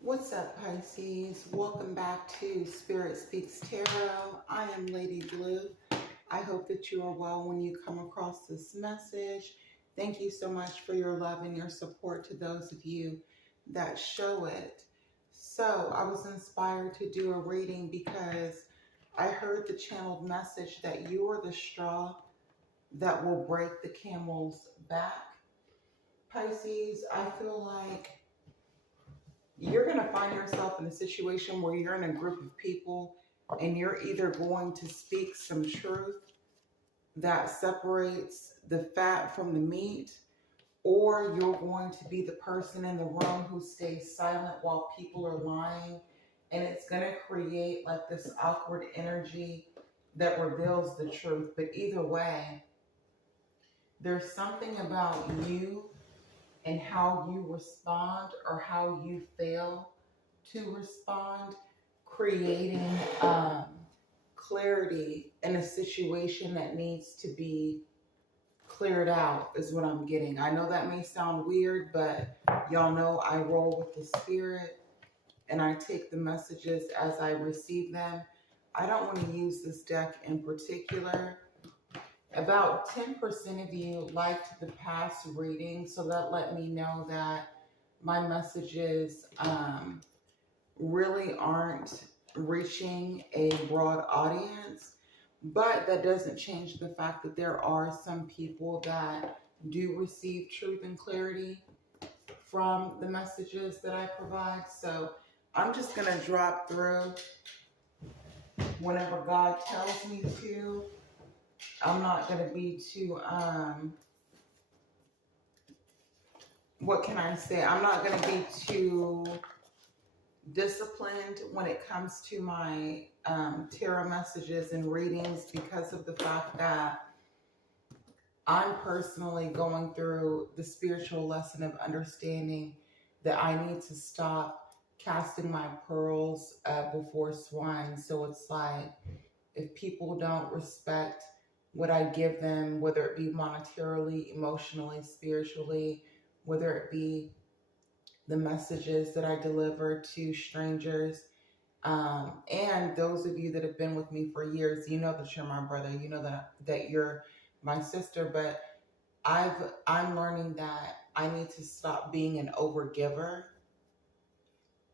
What's up, Pisces? Welcome back to Spirit Speaks Tarot. I am Lady Blue. I hope that you are well when you come across this message. Thank you so much for your love and your support to those of you that show it. So, I was inspired to do a reading because I heard the channeled message that you are the straw that will break the camel's back. Pisces, I feel like you're going to find yourself in a situation where you're in a group of people and you're either going to speak some truth that separates the fat from the meat, or you're going to be the person in the room who stays silent while people are lying. And it's going to create like this awkward energy that reveals the truth. But either way, there's something about you and how you respond or how you fail to respond, creating clarity in a situation that needs to be cleared out is what I'm getting. I know that may sound weird, but y'all know I roll with the spirit and I take the messages as I receive them. I don't want to use this deck in particular. About 10% of you liked the past reading, so that let me know that my messages really aren't reaching a broad audience, but that doesn't change the fact that there are some people that do receive truth and clarity from the messages that I provide. So I'm just going to drop through whenever God tells me to. I'm not going to be too, what can I say? I'm not going to be too disciplined when it comes to my tarot messages and readings, because of the fact that I'm personally going through the spiritual lesson of understanding that I need to stop casting my pearls before swine. So it's like, if people don't respect what I give them, whether it be monetarily, emotionally, spiritually, whether it be the messages that I deliver to strangers, and those of you that have been with me for years, you know that you're my brother, you know that you're my sister, but I'm learning that I need to stop being an overgiver.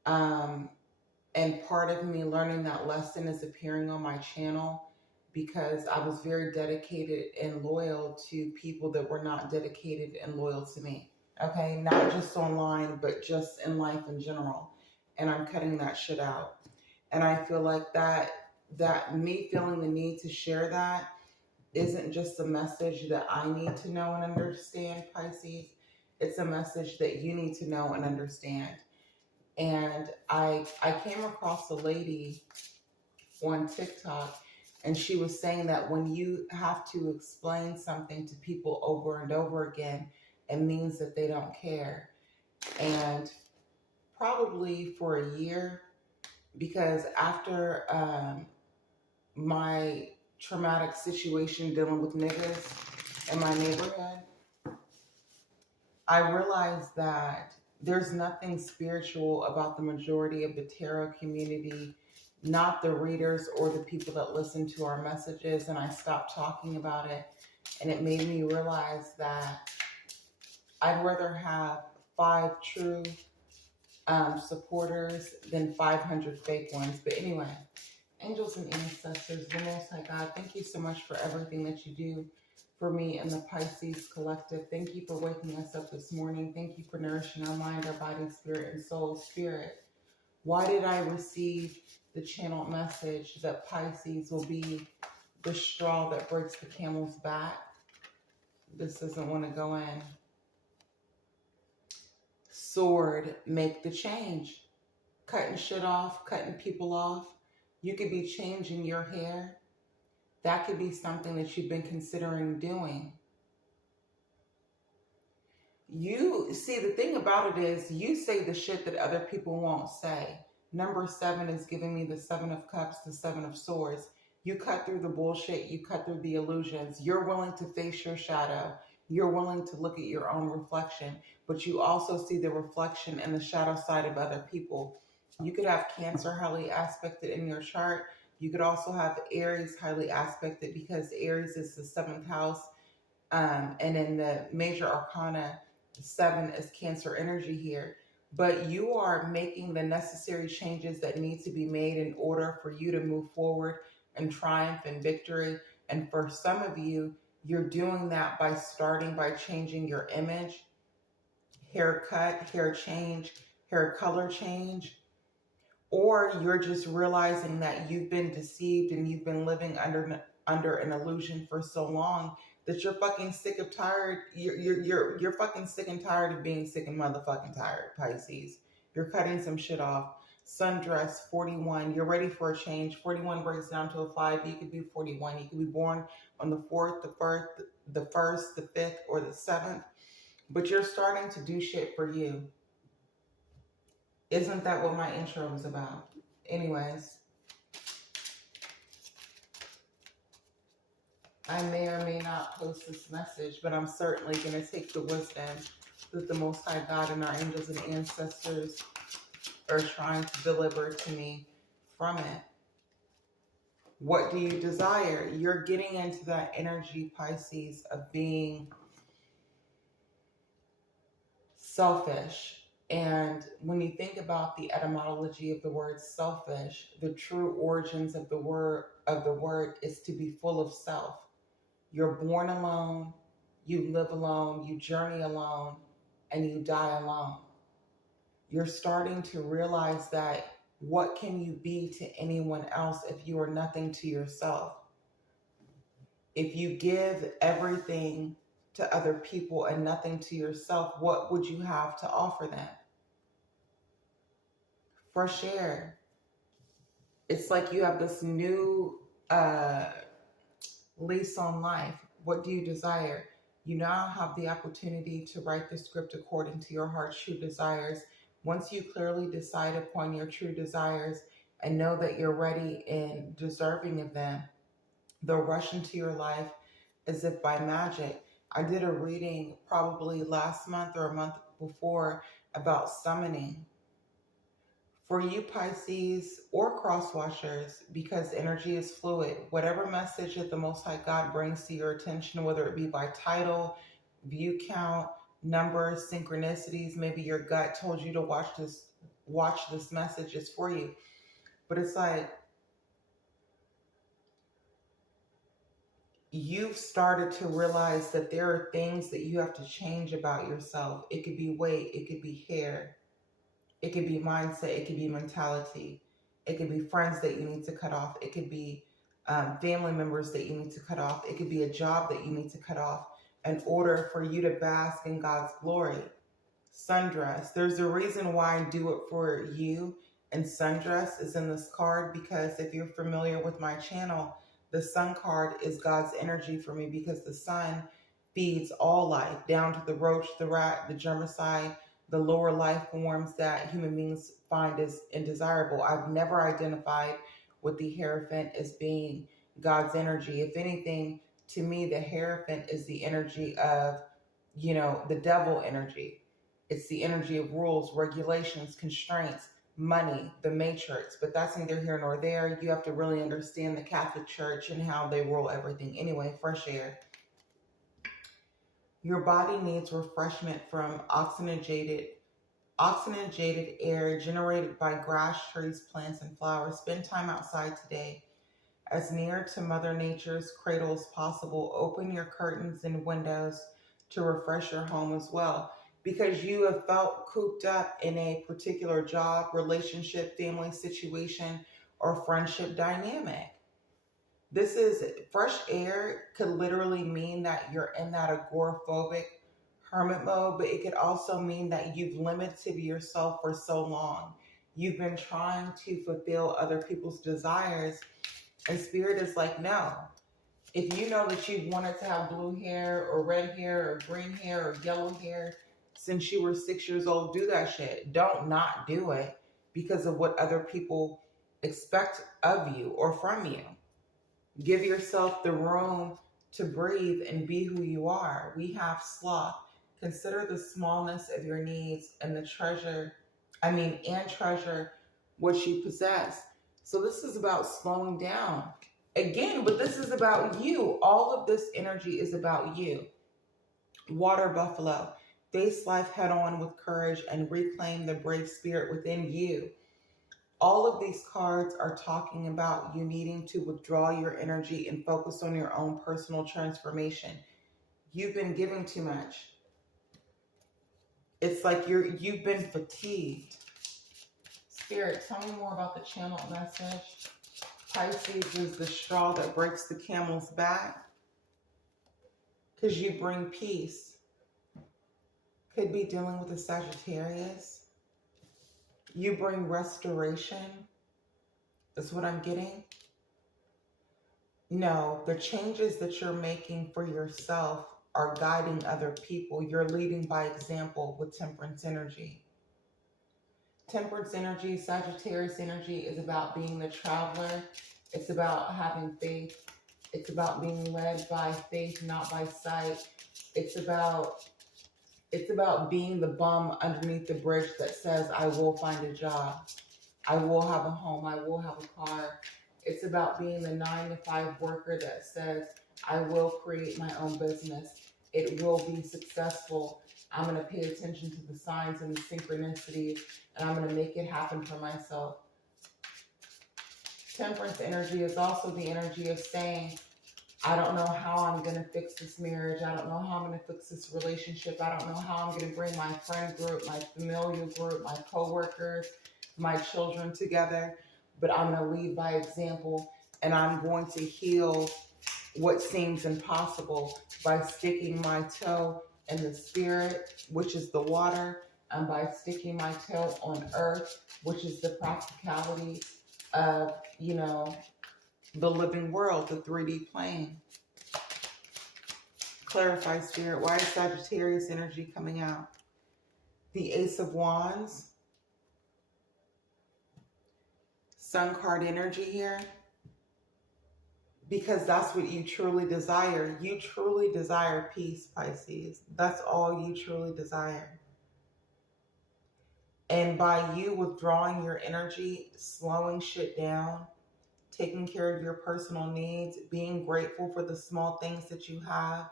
And part of me learning that lesson is appearing on my channel, because I was very dedicated and loyal to people that were not dedicated and loyal to me. Okay, not just online, but just in life in general. And I'm cutting that shit out. And I feel like that me feeling the need to share that isn't just a message that I need to know and understand, Pisces. It's a message that you need to know and understand. And I came across a lady on TikTok, and she was saying that when you have to explain something to people over and over again, it means that they don't care. And probably for a year, because after my traumatic situation dealing with niggas in my neighborhood, I realized that there's nothing spiritual about the majority of the tarot community, not the readers or the people that listen to our messages. And I stopped talking about it. And it made me realize that I'd rather have 5 true supporters than 500 fake ones. But anyway, angels and ancestors, the Most High God, thank you so much for everything that you do for me and the Pisces Collective. Thank you for waking us up this morning. Thank you for nourishing our mind, our body, spirit, and soul. Spirit, why did I receive the channeled message that Pisces will be the straw that breaks the camel's back? This doesn't want to go in. Sword, make the change. Cutting shit off, cutting people off. You could be changing your hair. That could be something that you've been considering doing. You see, the thing about it is, you say the shit that other people won't say. Number 7 is giving me the 7 of Cups, the 7 of Swords. You cut through the bullshit. You cut through the illusions. You're willing to face your shadow. You're willing to look at your own reflection. but you also see the reflection and the shadow side of other people. You could have Cancer highly aspected in your chart. You could also have Aries highly aspected, because Aries is the seventh house. And in the major arcana, 7 is Cancer energy here. But you are making the necessary changes that need to be made in order for you to move forward and triumph and victory. And for some of you, you're doing that by starting by changing your image, haircut, hair change, hair color change, or you're just realizing that you've been deceived and you've been living under an illusion for so long that you're fucking sick of tired. You're fucking sick and tired of being sick and motherfucking tired, Pisces. You're cutting some shit off. Sundress 41. You're ready for a change. 41 breaks down to a 5. You could be 41. You could be born on the 4th, the 1st, the 5th, or the 7th. But you're starting to do shit for you. Isn't that what my intro was about? Anyways, I may or may not post this message, but I'm certainly going to take the wisdom that the Most High God and our angels and ancestors are trying to deliver to me from it. What do you desire? You're getting into that energy, Pisces, of being selfish. And when you think about the etymology of the word selfish, the true origins of the word is to be full of self. You're born alone, you live alone, you journey alone, and you die alone. You're starting to realize that what can you be to anyone else if you are nothing to yourself? If you give everything to other people and nothing to yourself, what would you have to offer them? Fresh air. It's like you have this new lease on life. What do you desire? You now have the opportunity to write the script according to your heart's true desires. Once you clearly decide upon your true desires and know that you're ready and deserving of them, they'll rush into your life as if by magic. I did a reading probably last month or a month before about summoning. For you Pisces or crosswatchers, because energy is fluid, whatever message that the Most High God brings to your attention, whether it be by title, view count, numbers, synchronicities, maybe your gut told you to watch this message, is for you. But it's like, you've started to realize that there are things that you have to change about yourself. It could be weight, it could be hair, it could be mindset, it could be mentality, it could be friends that you need to cut off, it could be family members that you need to cut off, it could be a job that you need to cut off in order for you to bask in God's glory. Sundress. There's a reason why I do it for you, and sundress is in this card, because if you're familiar with my channel, the sun card is God's energy for me, because the sun feeds all life, down to the roach, the rat, the germicide, the lower life forms that human beings find as indesirable. I've never identified with the Hierophant as being God's energy. If anything, to me, the Hierophant is the energy of, the devil energy. It's the energy of rules, regulations, constraints, money, the matrix. But that's neither here nor there. You have to really understand the Catholic Church and how they rule everything. Anyway, fresh air. Your body needs refreshment from oxygenated air generated by grass, trees, plants, and flowers. Spend time outside today. As near to Mother Nature's cradle as possible, open your curtains and windows to refresh your home as well. Because you have felt cooped up in a particular job, relationship, family situation, or friendship dynamic. This is fresh air could literally mean that you're in that agoraphobic hermit mode, but it could also mean that you've limited yourself for so long. You've been trying to fulfill other people's desires, and Spirit is like, no. If you know that you've wanted to have blue hair or red hair or green hair or yellow hair since you were 6 years old, do that shit. Don't not do it because of what other people expect of you or from you. Give yourself the room to breathe and be who you are. We have sloth. Consider the smallness of your needs and treasure what you possess. So this is about slowing down. Again, but this is about you. All of this energy is about you. Water buffalo. Face life head on with courage and reclaim the brave spirit within you. All of these cards are talking about you needing to withdraw your energy and focus on your own personal transformation. You've been giving too much. It's like you've been fatigued. Spirit, tell me more about the channel message. Pisces is the straw that breaks the camel's back. Because you bring peace. Could be dealing with a Sagittarius. You bring restoration. That's what I'm getting. No, the changes that you're making for yourself are guiding other people. You're leading by example with Temperance energy. Temperance energy, Sagittarius energy is about being the traveler. It's about having faith. It's about being led by faith, not by sight. It's about being the bum underneath the bridge that says, I will find a job. I will have a home. I will have a car. It's about being the 9-to-5 worker that says, I will create my own business. It will be successful. I'm going to pay attention to the signs and the synchronicities, and I'm going to make it happen for myself. Temperance energy is also the energy of saying, I don't know how I'm going to fix this marriage. I don't know how I'm going to fix this relationship. I don't know how I'm going to bring my friend group, my familial group, my coworkers, my children together. But I'm going to lead by example, and I'm going to heal what seems impossible by sticking my toe in the spirit, which is the water, and by sticking my toe on earth, which is the practicality of, the living world, the 3D plane. Clarify, Spirit. Why is Sagittarius energy coming out? The Ace of Wands. Sun card energy here. Because that's what you truly desire. You truly desire peace, Pisces. That's all you truly desire. And by you withdrawing your energy, slowing shit down, taking care of your personal needs, being grateful for the small things that you have,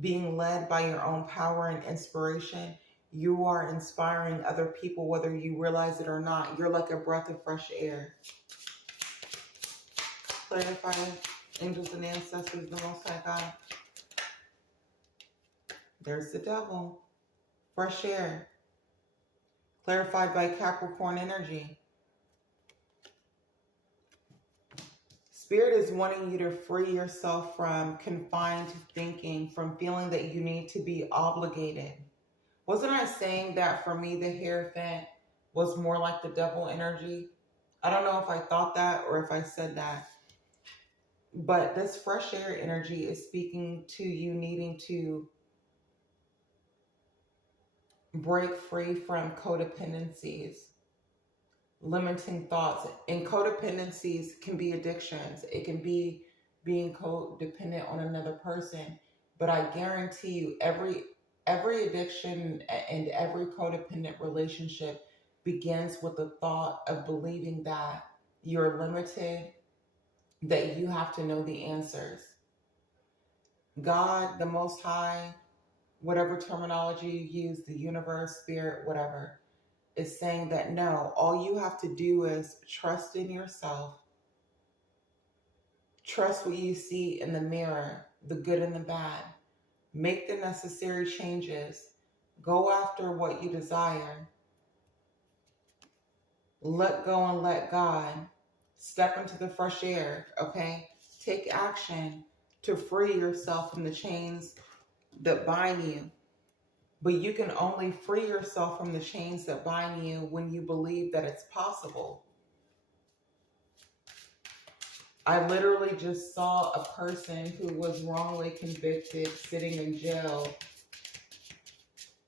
being led by your own power and inspiration, you are inspiring other people, whether you realize it or not. You're like a breath of fresh air. Clarify, angels and ancestors, the Most High God. There's the devil. Fresh air. Clarified by Capricorn energy. Spirit is wanting you to free yourself from confined thinking, from feeling that you need to be obligated. Wasn't I saying that for me, the Hierophant was more like the devil energy? I don't know if I thought that or if I said that. But this fresh air energy is speaking to you needing to break free from codependencies. Limiting thoughts. And codependencies can be addictions. It can be being codependent on another person. But I guarantee you, every addiction and every codependent relationship begins with the thought of believing that you're limited, that you have to know the answers. God, the Most High, whatever terminology you use, the universe, spirit, whatever, is saying that no, all you have to do is trust in yourself. Trust what you see in the mirror, the good and the bad. Make the necessary changes. Go after what you desire. Let go and let God. Step into the fresh air, okay? Take action to free yourself from the chains that bind you. But you can only free yourself from the chains that bind you when you believe that it's possible. I literally just saw a person who was wrongly convicted sitting in jail.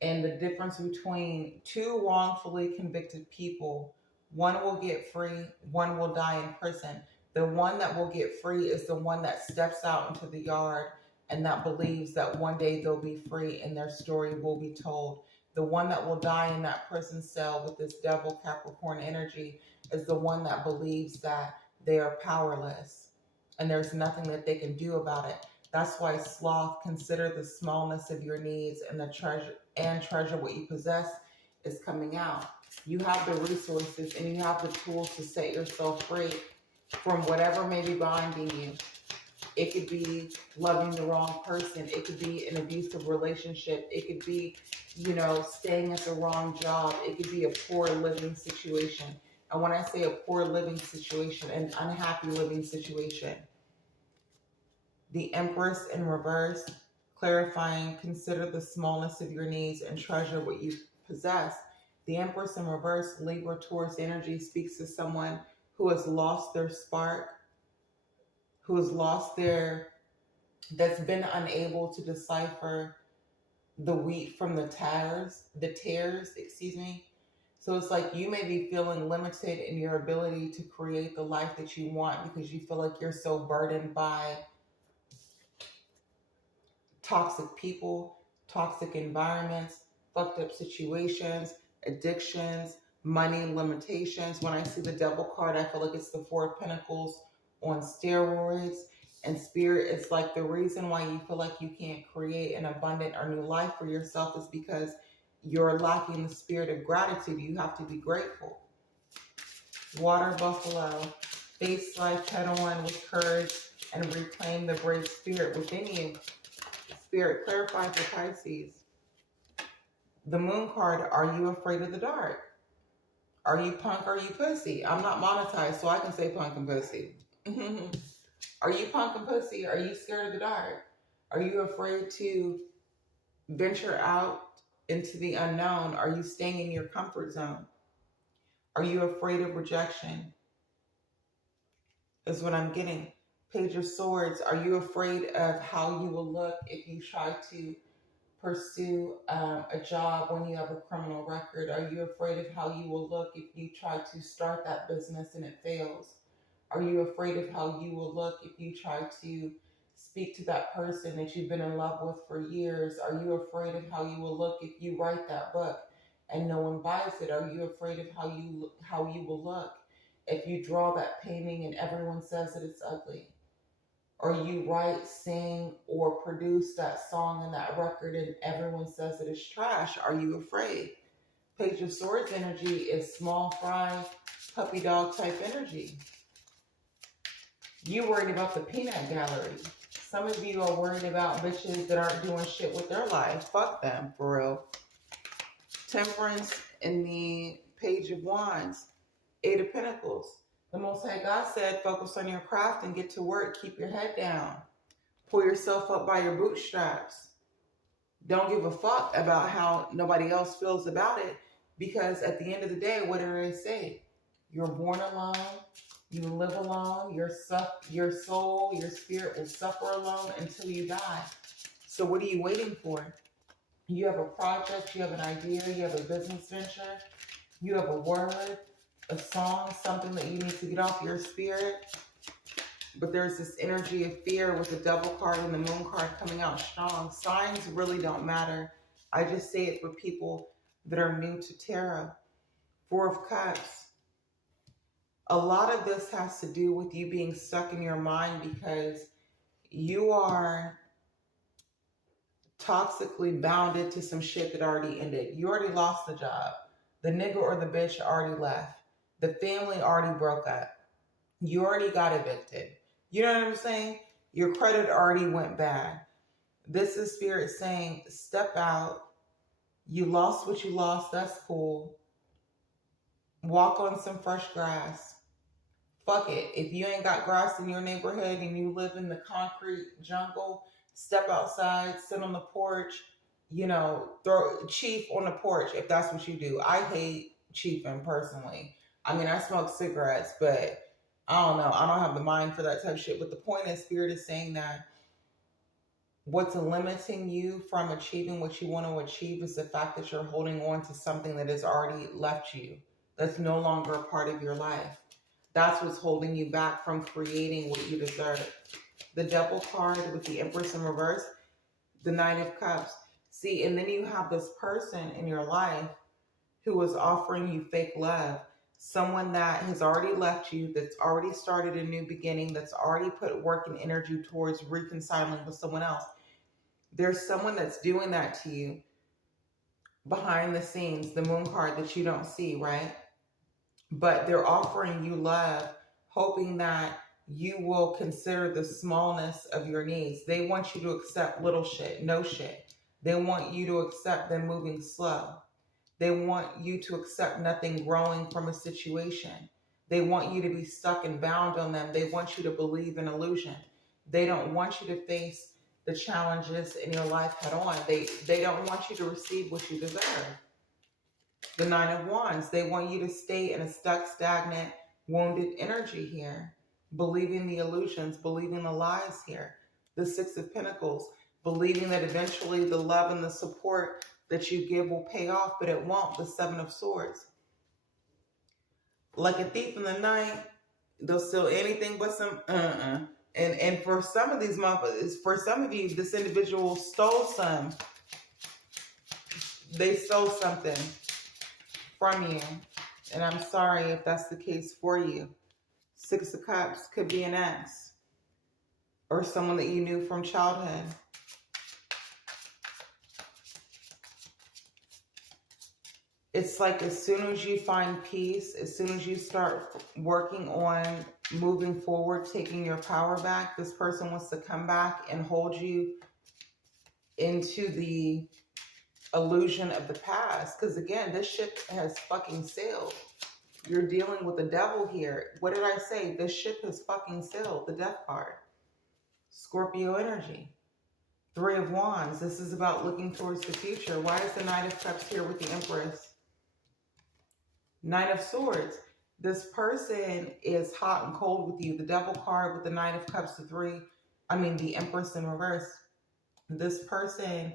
And the difference between two wrongfully convicted people, one will get free, one will die in prison. The one that will get free is the one that steps out into the yard and that believes that one day they'll be free and their story will be told. The one that will die in that prison cell with this devil Capricorn energy is the one that believes that they are powerless and there's nothing that they can do about it. That's why sloth, consider the smallness of your needs and the treasure what you possess is coming out. You have the resources and you have the tools to set yourself free from whatever may be binding you. It could be loving the wrong person. It could be an abusive relationship. It could be, staying at the wrong job. It could be a poor living situation. And when I say a poor living situation, an unhappy living situation, the Empress in reverse, clarifying, consider the smallness of your needs and treasure what you possess. The Empress in reverse, Libra Taurus energy, speaks to someone who has lost their spark, who has that's been unable to decipher the wheat from the tares, excuse me. So it's like you may be feeling limited in your ability to create the life that you want because you feel like you're so burdened by toxic people, toxic environments, fucked up situations, addictions, money limitations. When I see the Devil card, I feel like it's the Four of Pentacles on steroids. And Spirit, it's like the reason why you feel like you can't create an abundant or new life for yourself is because you're lacking the spirit of gratitude. You have to be grateful. Water Buffalo, face life head on with courage and reclaim the brave spirit within you. Spirit, clarify for Pisces. The Moon card, are you afraid of the dark? Are you punk? Are you pussy? I'm not monetized, so I can say punk and pussy. Are you punk and pussy? Are you scared of the dark? Are you afraid to venture out into the unknown? Are you staying in your comfort zone? Are you afraid of rejection? Is what I'm getting. Page of Swords, are you afraid of how you will look if you try to pursue a job when you have a criminal record? Are you afraid of how you will look if you try to start that business and it fails? Are you afraid of how you will look if you try to speak to that person that you've been in love with for years? Are you afraid of how you will look if you write that book and no one buys it? Are you afraid of how you will look if you draw that painting and everyone says that it's ugly? Or you write, sing, or produce that song and that record and everyone says that it's trash? Are you afraid? Page of Swords energy is small fry, puppy dog type energy. You worried about the peanut gallery. Some of you are worried about bitches that aren't doing shit with their life. Fuck them, for real. Temperance in the Page of Wands. Eight of Pentacles. The Most High God said, focus on your craft and get to work. Keep your head down. Pull yourself up by your bootstraps. Don't give a fuck about how nobody else feels about it, because at the end of the day, what do they say? You're born alone. You live alone. Your soul, your spirit will suffer alone until you die. So what are you waiting for? You have a project, you have an idea, you have a business venture, you have a word, a song, something that you need to get off your spirit. But there's this energy of fear with the Devil card and the Moon card coming out strong. Signs really don't matter. I just say it for people that are new to tarot. Four of Cups. A lot of this has to do with you being stuck in your mind because you are toxically bounded to some shit that already ended. You already lost the job. The nigga or the bitch already left. The family already broke up. You already got evicted. You know what I'm saying? Your credit already went bad. This is Spirit saying, step out. You lost what you lost. That's cool. Walk on some fresh grass. Fuck it. If you ain't got grass in your neighborhood and you live in the concrete jungle, step outside, sit on the porch, throw chief on the porch if that's what you do. I hate chiefing personally. I mean, I smoke cigarettes, but I don't know. I don't have the mind for that type of shit. But the point is, Spirit is saying that what's limiting you from achieving what you want to achieve is the fact that you're holding on to something that has already left you. That's no longer a part of your life. That's what's holding you back from creating what you deserve. The Devil card with the Empress in reverse, the Nine of Cups. See, and then you have this person in your life who is offering you fake love. Someone that has already left you, that's already started a new beginning, that's already put work and energy towards reconciling with someone else. There's someone that's doing that to you behind the scenes, the Moon card that you don't see, right? But they're offering you love, hoping that you will consider the smallness of your needs. They want you to accept little shit, no shit. They want you to accept them moving slow. They want you to accept nothing growing from a situation. They want you to be stuck and bound on them. They want you to believe in illusion. They don't want you to face the challenges in your life head on. They don't want you to receive what you deserve. The Nine of Wands, they want you to stay in a stuck, stagnant, wounded energy here, believing the illusions, believing the lies here. The Six of Pentacles, believing that eventually the love and the support that you give will pay off, but it won't. The Seven of Swords. Like a thief in the night, they'll steal anything but some And for some of these motherfuckers, for some of you, this individual stole some. They stole something from you. And I'm sorry if that's the case for you. Six of Cups could be an ex or someone that you knew from childhood. It's like as soon as you find peace, as soon as you start working on moving forward, taking your power back, this person wants to come back and hold you into the illusion of the past. Because again, this ship has fucking sailed. You're dealing with the devil here. What did I say? This ship has fucking sailed. The Death card. Scorpio energy. Three of Wands. This is about looking towards the future. Why is the Knight of Cups here with the Empress? Knight of Swords. This person is hot and cold with you. The Devil card with the Knight of Cups, the Empress in reverse. This person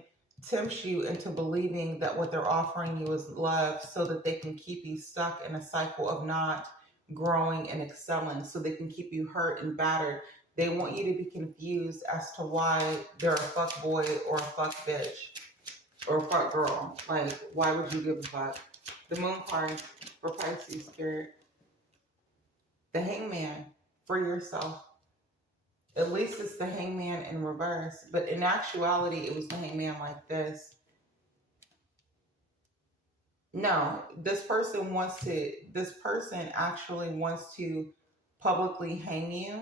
tempts you into believing that what they're offering you is love so that they can keep you stuck in a cycle of not growing and excelling, so they can keep you hurt and battered. They want you to be confused as to why they're a fuck boy or a fuck bitch or a fuck girl. Like, why would you give a fuck? The Moon card for Pisces spirit. The Hangman for yourself. At least it's the Hangman in reverse. But in actuality, it was the Hangman like this. No, this person actually wants to publicly hang you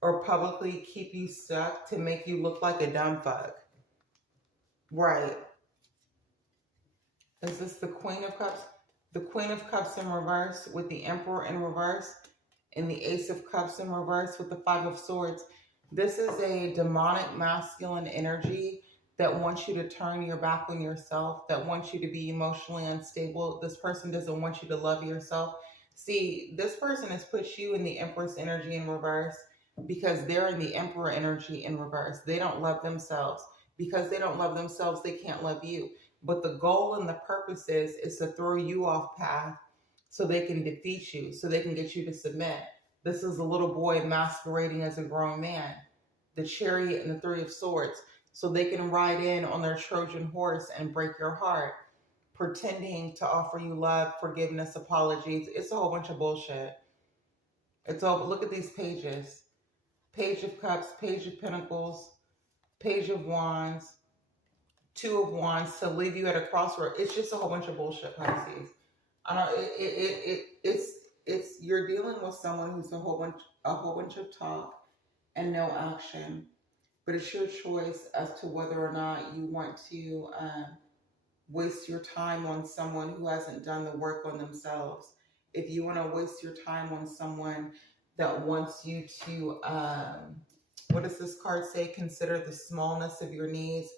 or publicly keep you stuck to make you look like a dumb fuck. Right. Is this the Queen of Cups? The Queen of Cups in reverse with the Emperor in reverse and the Ace of Cups in reverse with the Five of Swords. This is a demonic masculine energy that wants you to turn your back on yourself, that wants you to be emotionally unstable. This person doesn't want you to love yourself. See, this person has put you in the Empress energy in reverse because they're in the Emperor energy in reverse. They don't love themselves. Because they don't love themselves, they can't love you. But the goal and the purpose is to throw you off path so they can defeat you, so they can get you to submit. This is a little boy masquerading as a grown man. The Chariot and the Three of Swords. So they can ride in on their Trojan horse and break your heart, pretending to offer you love, forgiveness, apologies. It's a whole bunch of bullshit. It's all, look at these pages. Page of Cups, Page of Pentacles, Page of Wands, Two of Wands to leave you at a crossroad. It's just a whole bunch of bullshit, Pisces. I don't. It's you're dealing with someone who's a whole bunch of talk and no action. But it's your choice as to whether or not you want to waste your time on someone who hasn't done the work on themselves. If you want to waste your time on someone that wants you to, what does this card say? Consider the smallness of your needs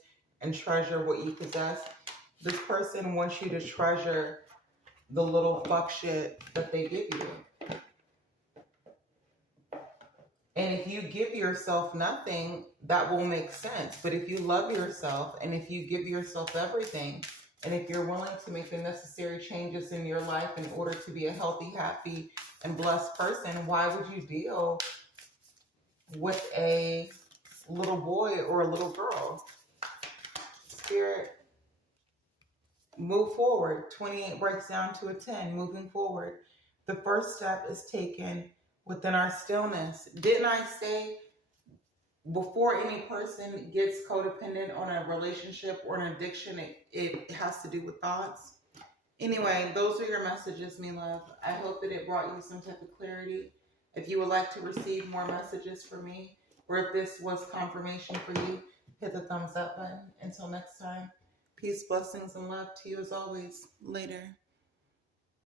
and treasure what you possess. This person wants you to treasure the little fuck shit that they give you. And if you give yourself nothing, that will make sense. But if you love yourself and if you give yourself everything, and if you're willing to make the necessary changes in your life in order to be a healthy, happy, and blessed person, why would you deal with a little boy or a little girl. Spirit, move forward. 28 breaks down to a 10, moving forward. The first step is taken within our stillness. Didn't I say before any person gets codependent on a relationship or an addiction, it has to do with thoughts? Anyway, those are your messages, me love. I hope that it brought you some type of clarity. If you would like to receive more messages from me, or if this was confirmation for you, hit the thumbs up button. Until next time, peace, blessings, and love to you as always. Later.